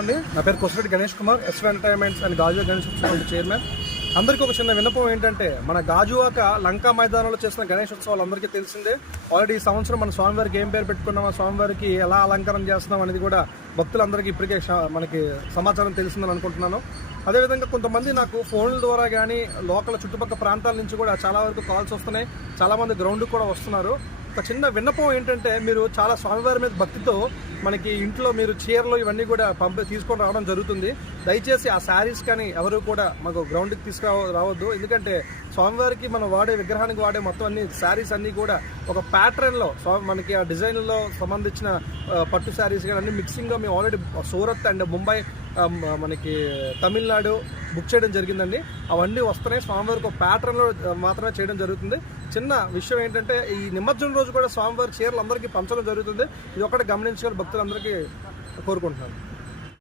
అండి, నా పేరు Kosareddy Ganesh Kumar, SV entertainments and Gajuwaka Ganesh ఉత్సవం చైర్మన్. అందరికీ ఒక చిన్న విన్నపం ఏంటంటే, మన గాజువాక లంకా మైదానంలో చేసిన గణేష్ ఉత్సవాలు అందరికీ తెలిసిందే. ఆల్రెడీ ఈ సంవత్సరం మన స్వామివారికి ఏం పేరు పెట్టుకున్నాం, స్వామివారికి ఎలా అలంకరణ చేస్తున్నాం అనేది కూడా భక్తులందరికీ ఇప్పటికే మనకి సమాచారం తెలిసిందని అనుకుంటున్నాను. అదేవిధంగా కొంతమంది నాకు ఫోన్ల ద్వారా కానీ లోకల్ చుట్టుపక్కల ప్రాంతాల నుంచి కూడా చాలా వరకు కాల్స్ వస్తున్నాయి. చాలామంది గ్రౌండ్కి కూడా వస్తున్నారు. ఒక చిన్న విన్నపం ఏంటంటే, మీరు చాలా స్వామివారి మీద భక్తితో మనకి ఇంట్లో మీరు చీరలు ఇవన్నీ కూడా తీసుకొని రావడం జరుగుతుంది. దయచేసి ఆ శారీస్ కానీ ఎవరు కూడా మాకు గ్రౌండ్కి రావద్దు. ఎందుకంటే స్వామివారికి మనం వాడే విగ్రహానికి వాడే మొత్తం అన్ని శారీస్ అన్నీ కూడా ఒక ప్యాటర్న్లో మనకి ఆ డిజైన్లో సంబంధించిన పట్టు శారీస్ కానీ అన్ని మిక్సింగ్గా మేము ఆల్రెడీ సూరత్ అండ్ ముంబై మనకి తమిళనాడు బుక్ చేయడం జరిగిందండి. అవన్నీ వస్తున్నాయి. స్వామివారికి ఒక ప్యాటర్న్లో మాత్రమే చేయడం జరుగుతుంది. చిన్న విషయం ఏంటంటే, ఈ నిమజ్జనం రోజు కూడా స్వామివారి చీరలు అందరికీ పంచడం జరుగుతుంది. ఇది ఒకటి గమనించుకొని భక్తులందరికీ కోరుకుంటున్నాను.